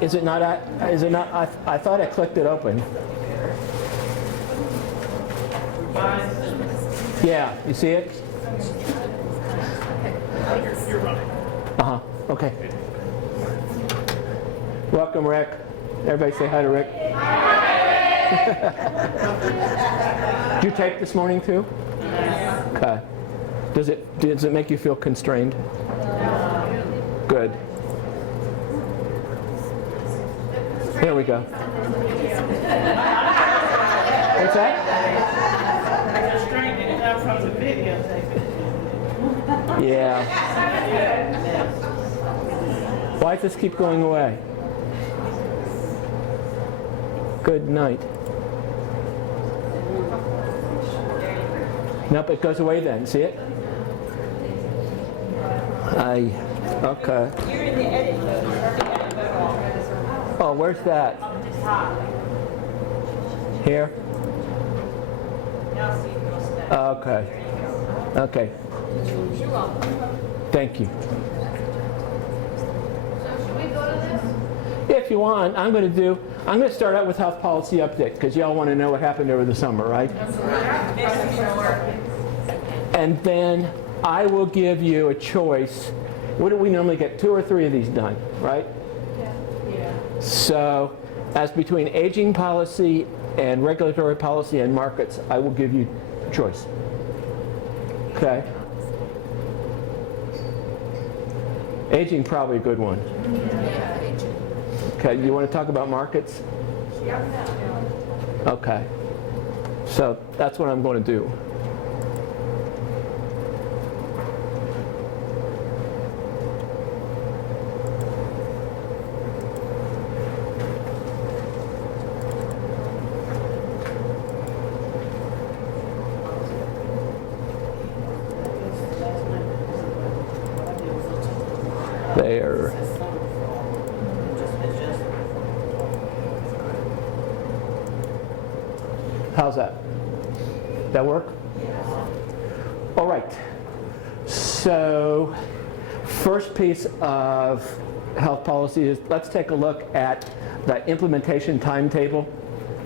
Is it not? Is it not? I thought I clicked it open. Yeah, you see it? You're running. Uh-huh. Okay. Welcome, Rick. Everybody say hi to Rick. Did you tape this morning too? Okay. Does it make you feel constrained? Good. Here we go. What's that? I straightened it out from the videotape. Yeah. Why does this keep going away? Good night. Nope, it goes away then. See it? Okay. You're in the edit mode. Oh, where's that? Here? Now see if you'll stay. Okay. Okay. You're welcome. Thank you. So should we go to this? If you want, I'm going to start out with health policy update because y'all want to know what happened over the summer, right? And then I will give you a choice. What do we normally get? 2 or 3 of these done, right? Yeah. So as between aging policy and regulatory policy and markets, I will give you a choice. Okay? Aging, probably a good one. Yeah, aging. Okay, you want to talk about markets? Okay. So that's what I'm going to do. There. How's that? That work? All right. So first piece of health policy is let's take a look at the implementation timetable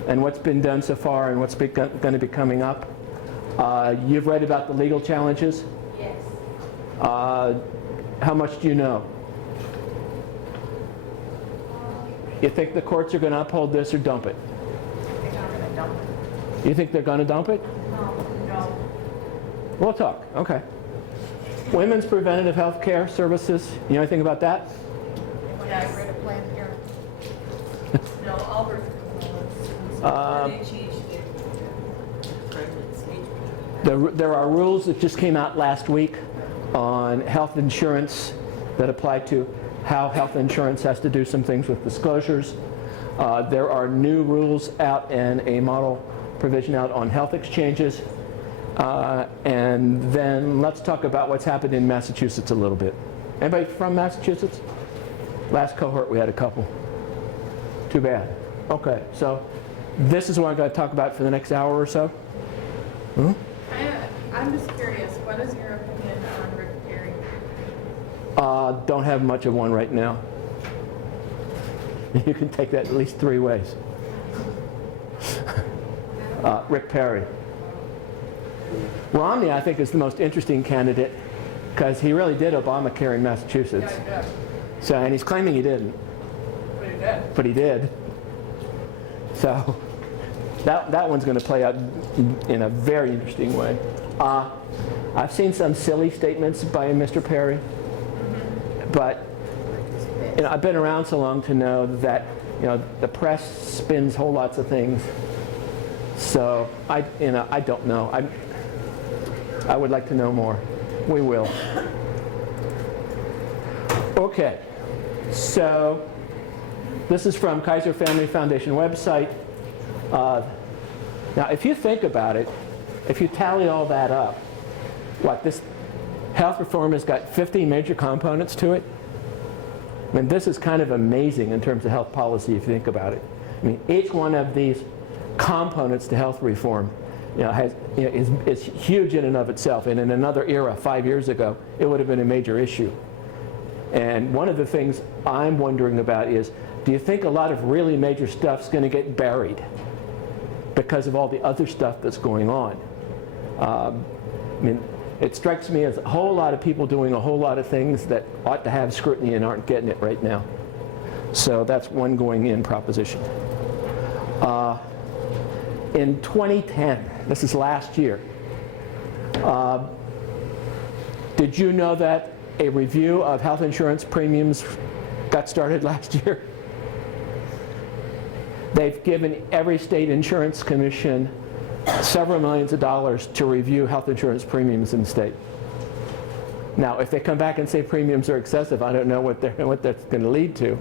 and what's been done so far and what's going to be coming up. You've read about the legal challenges. Yes. How much do you know? You think the courts are going to uphold this or dump it? You think they're going to dump it? No. We'll talk. Okay. Women's preventative health care services. You know anything about that? Yeah, I read a plan here. No, Albert. There are rules that just came out last week on health insurance that apply to how health insurance has to do some things with disclosures. There are new rules out and a model provision out on health exchanges. And then let's talk about what's happened in Massachusetts a little bit. Anybody from Massachusetts? Last cohort we had a couple. Too bad. Okay, so this is what I'm going to talk about for the next hour or so. Hmm? I'm just curious, what is your opinion on Rick Perry? Don't have much of one right now. You can take that at least 3 ways. Rick Perry. Romney, I think, is the most interesting candidate because he really did Obamacare in Massachusetts. Yeah, So, and he's claiming he didn't, but he did. but he did. So that one's going to play out in a very interesting way. I've seen some silly statements by Mr. Perry, but I've been around so long to know that the press spins whole lots of things. So I don't know. I would like to know more. We will. Okay. So this is from Kaiser Family Foundation website. Now, if you think about it, if you tally all that up, this health reform has got 50 major components to it. I mean, this is kind of amazing in terms of health policy if you think about it. I mean, each one of these components to health reform is huge in and of itself. And in another era, 5 years ago, it would have been a major issue. And one of the things I'm wondering about is, do you think a lot of really major stuff's going to get buried because of all the other stuff that's going on? I mean, it strikes me as a whole lot of people doing a whole lot of things that ought to have scrutiny and aren't getting it right now. So that's one going in proposition. In 2010, this is last year, did you know that a review of health insurance premiums got started last year? They've given every state insurance commission several millions of dollars to review health insurance premiums in the state. Now, if they come back and say premiums are excessive, I don't know what that's going to lead to.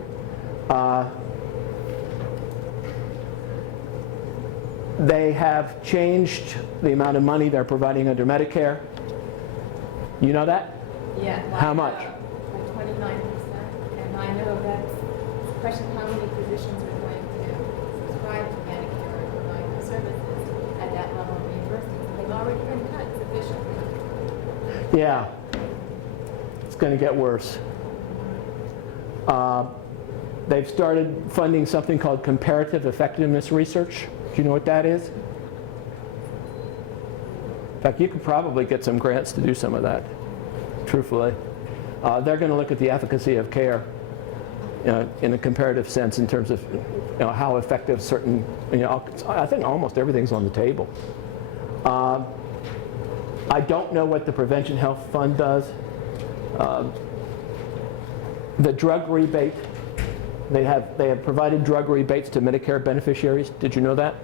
They have changed the amount of money they're providing under Medicare. You know that? Yeah. How much? Like 29%. And I know that's a question how many physicians are going to subscribe to Medicare and provide the services at that level of reimbursement. They've already been cut sufficiently. Yeah. It's going to get worse. They've started funding something called comparative effectiveness research. Do you know what that is? In fact, you could probably get some grants to do some of that, truthfully. They're going to look at the efficacy of care in a comparative sense in terms of how effective certain, I think almost everything's on the table. I don't know what the Prevention Health Fund does. The drug rebate, they have provided drug rebates to Medicare beneficiaries. Did you know that?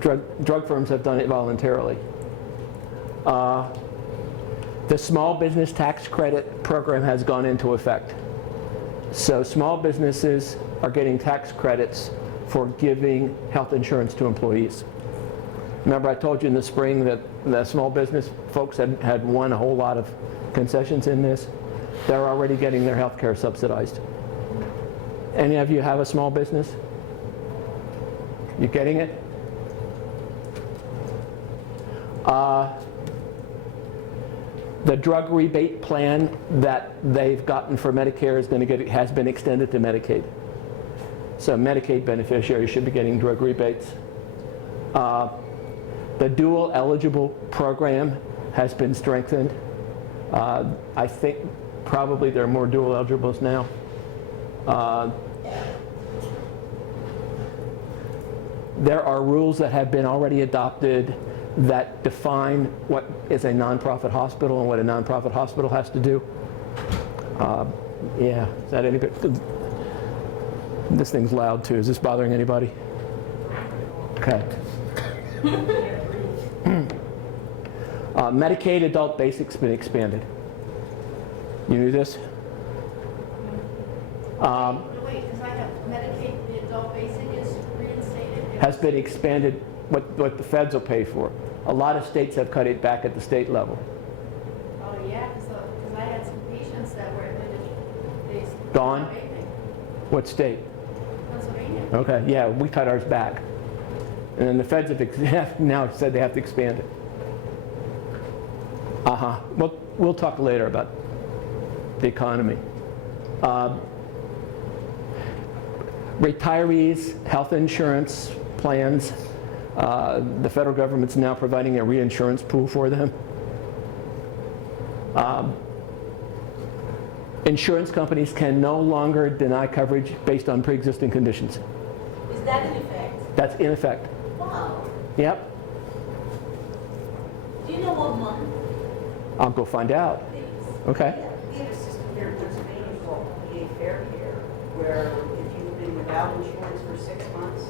Drug firms have done it voluntarily. The small business tax credit program has gone into effect. So small businesses are getting tax credits for giving health insurance to employees. Remember I told you in the spring that the small business folks had won a whole lot of concessions in this? They're already getting their health care subsidized. Any of you have a small business? You getting it? The drug rebate plan that they've gotten for Medicare has been extended to Medicaid. So Medicaid beneficiaries should be getting drug rebates. The dual eligible program has been strengthened. I think probably there are more dual eligibles now. There are rules that have been already adopted that define what is a nonprofit hospital and what a nonprofit hospital has to do. Yeah, is that anybody? This thing's loud too. Is this bothering anybody? Okay. Medicaid adult basic's been expanded. You knew this? Wait, because I have Medicaid, the adult basic is reinstated? Has been expanded, what the feds will pay for. A lot of states have cut it back at the state level. Oh, yeah, because I had some patients that were admitted, they Gone? stopped vaping. What state? Pennsylvania. Okay, yeah, we cut ours back. And then the feds have now said they have to expand it. Well, we'll talk later about the economy. Retirees, health insurance plans, the federal government's now providing a reinsurance pool for them. Insurance companies can no longer deny coverage based on pre-existing conditions. Is that in effect? That's in effect. Wow. Yep. Do you know what month? I'll go find out. Okay. We have a system here in Pennsylvania called VA Fair Care, where if you've been without insurance for 6 months,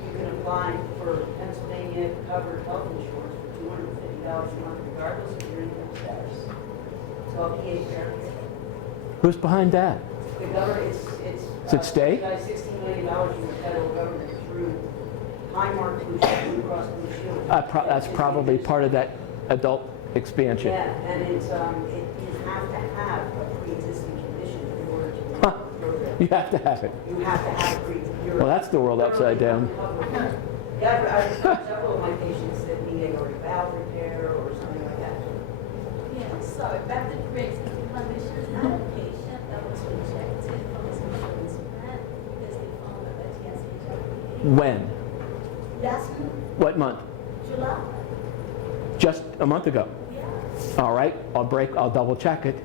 you can apply for Pennsylvania covered health insurance for $250 a month, regardless of your income status. It's called VA Fair Care. Who's behind that? The government, Does it stay? $60 million from the federal government through Highmark Blue Blue Cross Blue Shield. That's probably part of that adult expansion. Yeah, and it's you have to have a pre-existing condition in order to Huh. run the program. You have to have it. You have to have Well, that's the world upside down. Yeah, I've several of my patients that need a valve repair or something like that. Yeah, so back to pre-existing conditions. I don't When? Yes, What month? July. Just a month ago. All right, I'll double check it.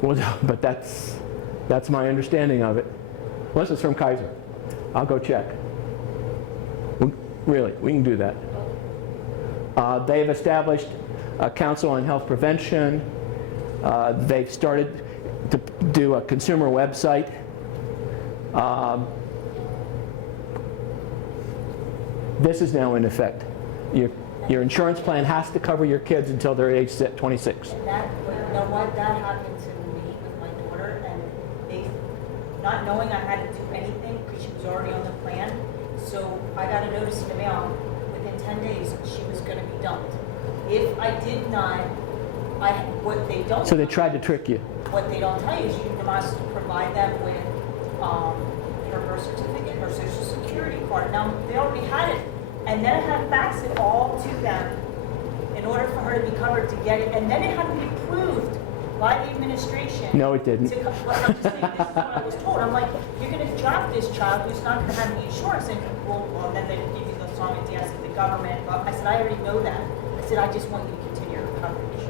Well, but that's my understanding of it. Unless it's from Kaiser. I'll go check. Really, we can do that. They've established a Council on Health Prevention. They've started to do a consumer website. This is now in effect. Your insurance plan has to cover your kids until they're age 26. And that, you know what, that happened to me with my daughter, and they, not knowing I had to do anything, because she was already on the plan, so I got a notice in the mail, within 10 days, she was gonna be dumped. If I did not, what they don't. So they tried to trick you. What they don't tell you is you must provide them with, her birth certificate, her social security card. Now, they already had it, and then I had to fax it all to them in order for her to be covered to get it, and then it had to be approved by the administration. No, it didn't. Well, I'm just saying, this is what I was told. I'm like, you're gonna drop this child who's not gonna have any insurance, and well, then they give you the song and dance of the government. Well, I said, I already know that. I said, I just want you to continue your coverage.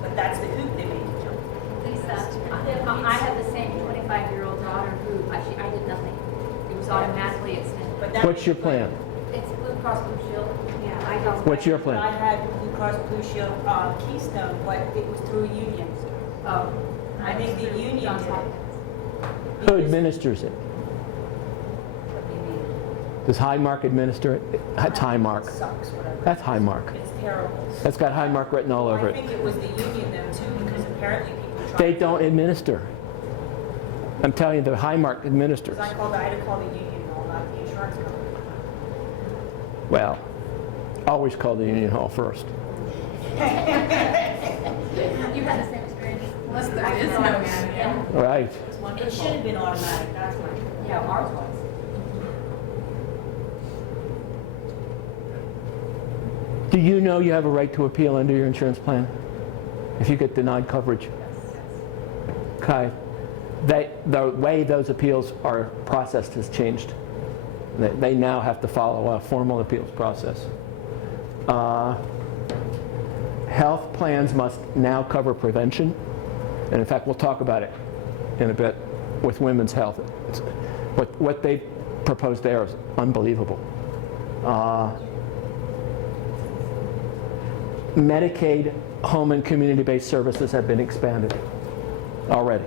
But that's the hoop they made you jump. Lisa, I have the same 25-year-old daughter who, I did nothing. It was automatically extended. But that- What's your plan? It's Blue Cross Blue Shield. Yeah, I don't. What's your I plan? had Blue Cross Blue Shield Keystone, but it was through a union. Oh. I think the union Johns did it. Hopkins. Who administers it? Does Highmark administer it? It's Highmark. Sucks, whatever. That's Highmark. It's terrible. That's got Highmark written all over I it. think it was the union though too, because apparently people tried. They don't administer. I'm telling you, the Highmark administers. Because I had to call the union hall, not the insurance company. Well, always call the union hall first. You had the same experience? Unless there is no union. Right. It should have been automatic, that's my. Yeah, ours was. Do you know you have a right to appeal under your insurance plan if you get denied coverage? Okay. The way those appeals are processed has changed. They now have to follow a formal appeals process. Health plans must now cover prevention. And in fact, we'll talk about it in a bit with women's health. What they proposed there is unbelievable. Medicaid home and community-based services have been expanded already.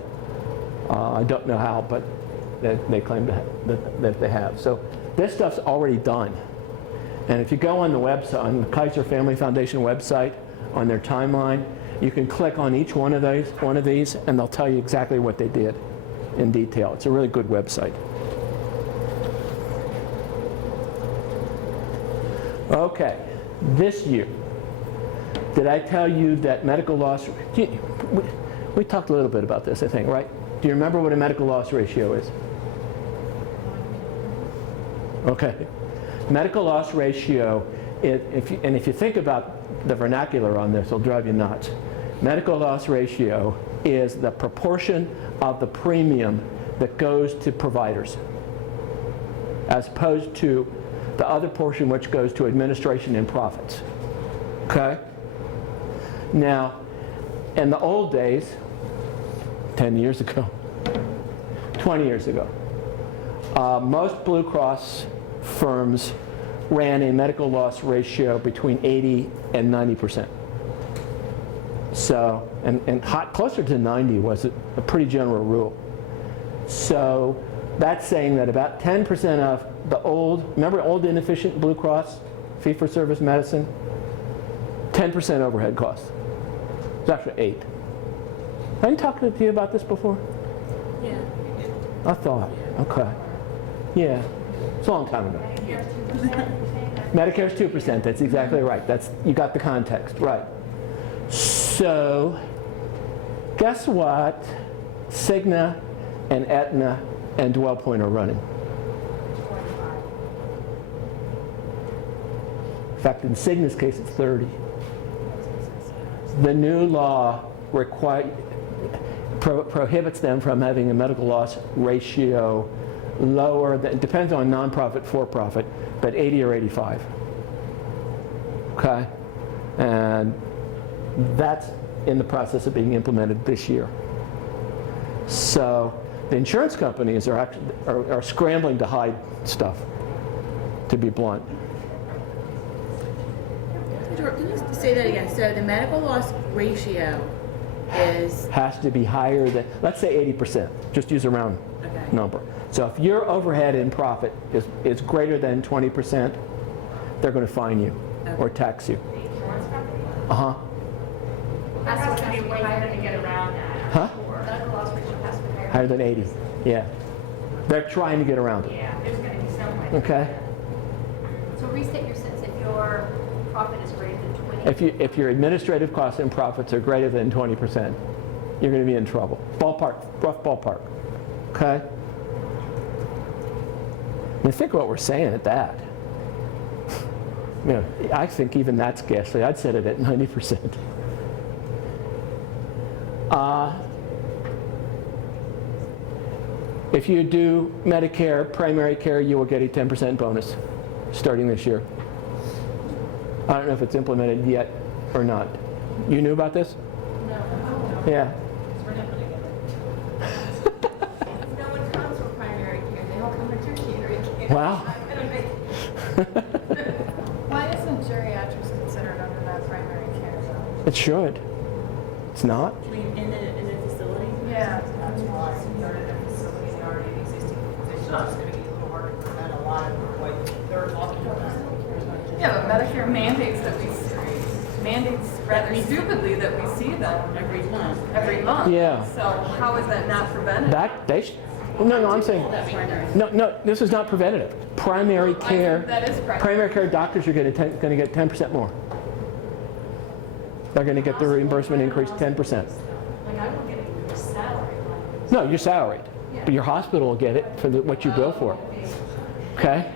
I don't know how, but they claim that they have. So this stuff's already done. And if you go on the website, on the Kaiser Family Foundation website, on their timeline, you can click on each one of these, and they'll tell you exactly what they did in detail. It's a really good website. Okay, this year, did I tell you that medical loss, we talked a little bit about this, I think, right? Do you remember what a medical loss ratio is? Okay. Medical loss ratio, if you think about the vernacular on this, it'll drive you nuts. Medical loss ratio is the proportion of the premium that goes to providers, as opposed to the other portion which goes to administration and profits. Okay? Now, in the old days, 10 years ago, 20 years ago, most Blue Cross firms ran a medical loss ratio between 80 and 90%. So, and closer to 90 was a pretty general rule. So that's saying that about 10% of the remember old inefficient Blue Cross, fee-for-service medicine? 10% overhead costs. It's actually 8. Have I talked to you about this before? Yeah. I thought, okay. Yeah, it's a long time ago. Medicare's 2%, that's exactly right. You got the context, right. So, guess what Cigna and Aetna and DwellPoint are running? In fact, in Cigna's case, it's 30. The new law prohibits them from having a medical loss ratio lower than, depends on nonprofit, for-profit, but 80 or 85. Okay? And that's in the process of being implemented this year. So the insurance companies are scrambling to hide stuff, to be blunt. Can you say that again? So the medical loss ratio is, Has to be higher than, let's say 80%, just use a round okay. number. So if your overhead in profit is greater than 20%, they're going to fine you or tax you. The insurance company? Uh-huh. There has to be a way for them to get around that. Huh? Medical loss ratio has to be higher. Higher than 80, yeah. They're trying to get around it, Yeah, there's going to be some way. okay? So restate your sentence, if your profit is greater than 20. If your administrative costs and profits are greater than 20%, you're going to be in trouble. Ballpark, rough ballpark, okay? I mean, think what we're saying at that. You know, I think even that's ghastly. I'd set it at 90%. If you do Medicare primary care, you will get a 10% bonus starting this year. I don't know if it's implemented yet or not. You knew about this? No. Yeah. No one comes for primary care, they all come for tertiary care. Wow. Why isn't geriatrics considered under that primary care though? It should. It's not? I mean, in the facility? Yeah. That's why they're in their facilities and already existing positions, it's going to be a little harder to prevent a lot of what they're talking about. Yeah, but Medicare mandates that we mandates rather stupidly that we see them Every month. every month. Yeah. So how is that not prevented? No, I'm saying, no, this is not preventative. Primary care, That is primary care doctors are going to get 10% more. They're going to get their reimbursement increased 10%. Like, I don't get a salary. No, you're salaried, but your hospital will get it for what you bill for. Okay?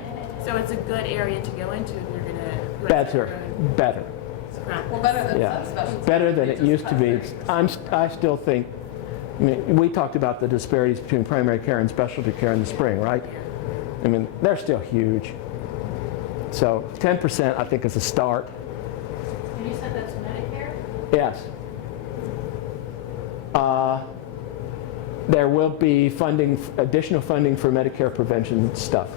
So it's a good area to go into if you're going to... Better. Well, better than Yeah, some specialties. better than They it just used to cut be. rates. I still think, I mean, we talked about the disparities between primary care and specialty care in the spring, right? I mean, they're still huge. So 10% I think is a start. And you said that's Medicare? Yes. There will be funding, additional funding for Medicare prevention stuff.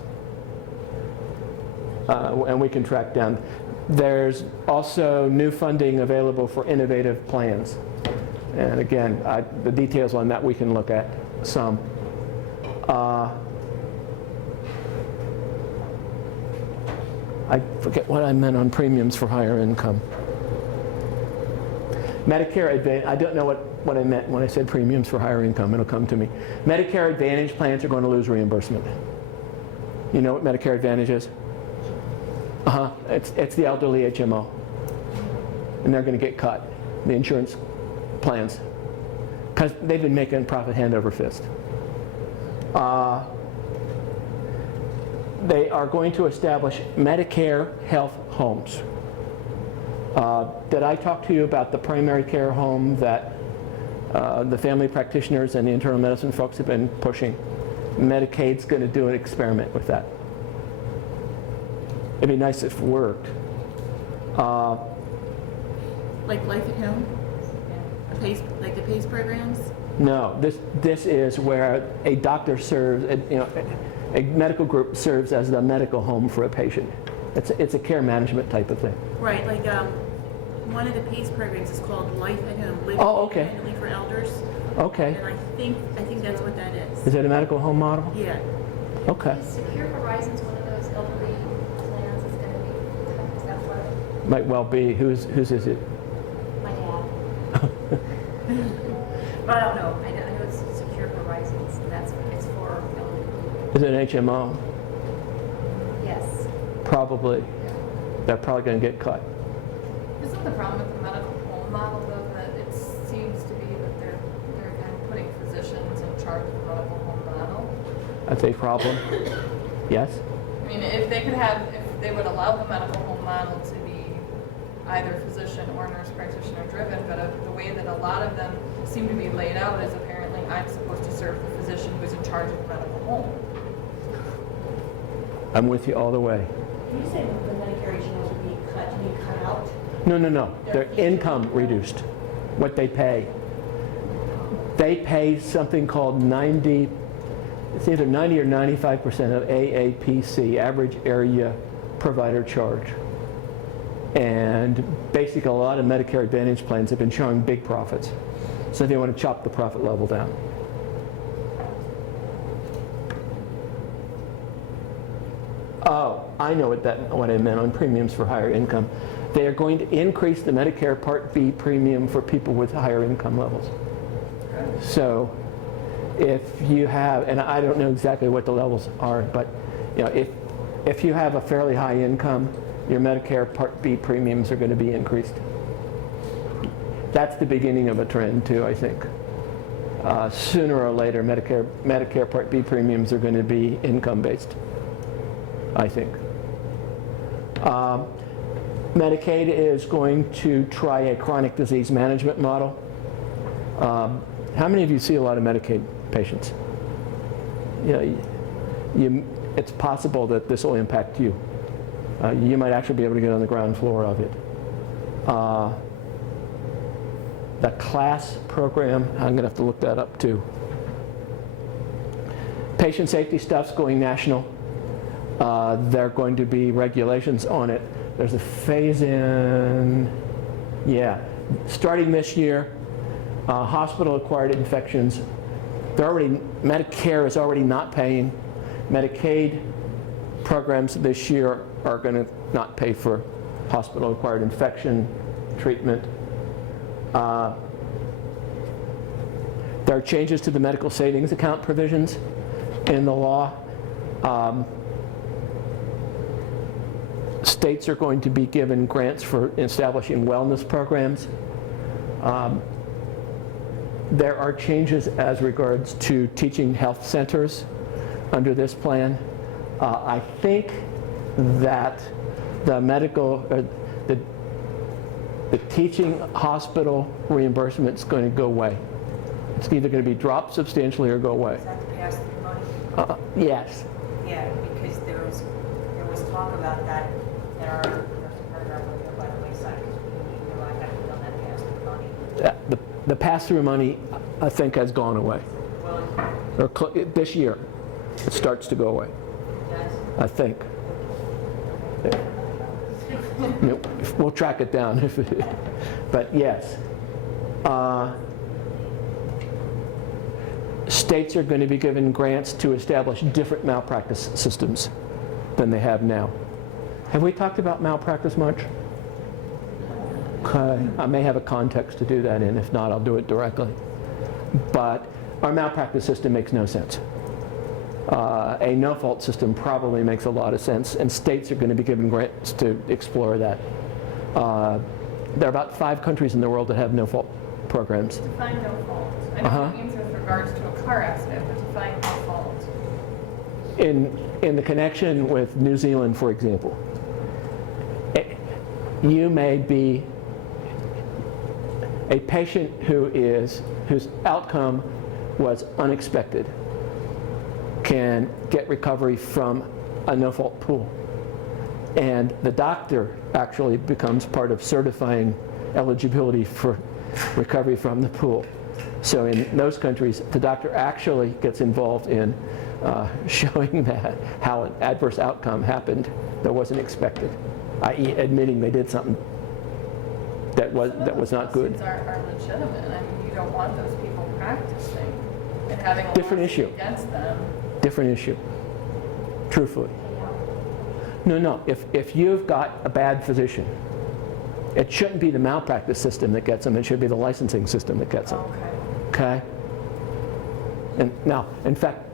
And we can track down. There's also new funding available for innovative plans. And again, the details on that we can look at some. I forget what I meant on premiums for higher income. Medicare Advantage, I don't know what I meant when I said premiums for higher income. It'll come to me. Medicare Advantage plans are going to lose reimbursement. You know what Medicare Advantage is? It's the elderly HMO. And they're going to get cut, the insurance plans, because they've been making profit hand over fist. They are going to establish Medicare health homes. Did I talk to you about the primary care home that the family practitioners and the internal medicine folks have been pushing? Medicaid's going to do an experiment with that. It'd be nice if it worked. Like Life at Home? Like the PACE programs? No, this is where a doctor serves, a medical group serves as the medical home for a patient. It's a care management type of thing. Right, like one of the PACE programs is called Life at Home, Living Oh, okay. Independently for Elders. Okay. And I think that's what that is. Is it a medical home model? Yeah. Okay. Is Secure Horizons one of those elderly plans that's going to be, is that what, Might well be. Whose is it? my dad? I don't know, I know it's Secure Horizons, and it's for elderly people. Is it an HMO? Yes. Probably. They're probably going to get cut. Isn't the problem with the medical home model though that it seems to be that they're kind of putting physicians in charge of the medical home model? That's a problem. Yes? I mean, if they would allow the medical home model to be either physician or nurse practitioner driven, but the way that a lot of them seem to be laid out is apparently I'm supposed to serve the physician who's in charge of the medical home. I'm with you all the way. Can you say the Medicare HMOs are being cut out? No. Their income reduced, what they pay. They pay something called 90, it's either 90 or 95% of AAPC, average area provider charge. And basically a lot of Medicare Advantage plans have been showing big profits. So they want to chop the profit level down. Oh, I know what I meant on premiums for higher income. They are going to increase the Medicare Part B premium for people with higher income levels. So if you have, and I don't know exactly what the levels are, but if you have a fairly high income, your Medicare Part B premiums are going to be increased. That's the beginning of a trend too, I think. Sooner or later, Medicare Part B premiums are going to be income-based, I think. Medicaid is going to try a chronic disease management model. How many of you see a lot of Medicaid patients? It's possible that this will impact you. You might actually be able to get on the ground floor of it. The CLASS program, I'm going to have to look that up too. Patient safety stuff's going national. There are going to be regulations on it. There's a phase-in, starting this year. Hospital-acquired infections, Medicare is already not paying. Medicaid programs this year are going to not pay for hospital-acquired infection treatment. There are changes to the medical savings account provisions in the law. States are going to be given grants for establishing wellness programs. There are changes as regards to teaching health centers under this plan. I think that the the teaching hospital reimbursement is going to go away. It's either going to be dropped substantially or go away. Is that the pass-through money? Yes. Yeah, because there was talk about that in our nursing program over by the wayside, because we relied heavily on that pass-through money. The pass-through money, I think, has gone away. Well, Or this year, it starts to go away. yes. I think. We'll track it down. But yes. States are going to be given grants to establish different malpractice systems than they have now. Have we talked about malpractice much? Okay. I may have a context to do that in. If not, I'll do it directly. But our malpractice system makes no sense. A no-fault system probably makes a lot of sense, and states are going to be given grants to explore that. There are about 5 countries in the world that have no-fault programs. Define no fault. I know what it means with regards to a car accident, but define no fault. In the connection with New Zealand, for example, you may be a patient whose outcome was unexpected can get recovery from a no-fault pool. And the doctor actually becomes part of certifying eligibility for recovery from the pool. So in those countries, the doctor actually gets involved in showing that how an adverse outcome happened that wasn't expected, i.e. admitting they did something that was not good. Lawsuits are legitimate. I mean, you don't want those people practicing and having a Different lawsuit issue. against them. Different issue, truthfully. No, if you've got a bad physician, it shouldn't be the malpractice system that gets them, it should be the licensing system that gets them. Okay. Okay? And now, in fact,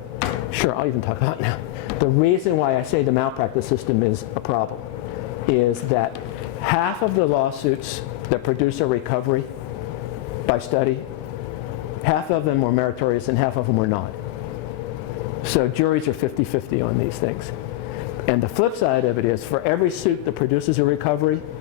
sure, I'll even talk about it now. The reason why I say the malpractice system is a problem is that half of the lawsuits that produce a recovery by study, half of them were meritorious and half of them were not. So juries are 50-50 on these things. And the flip side of it is, for every suit that produces a recovery,